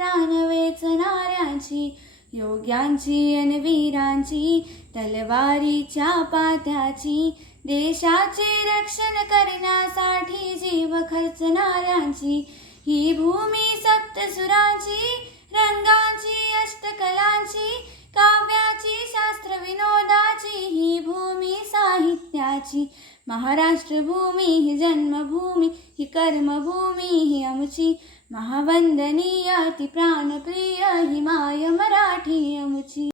प्राण वेचणाऱ्यांची योग्यांची अन वीरांची तलवारीच्या पात्याची देशाचे रक्षण करण्यासाठी जीव खर्चणाऱ्यांची ही भूमी सप्तसुरांची रंगा साहित्याची. महाराष्ट्र भूमी ही जन्मभूमी ही कर्मभूमी ही आमची. महावंदनीय ती प्राणप्रिय ही माय मराठी आमची.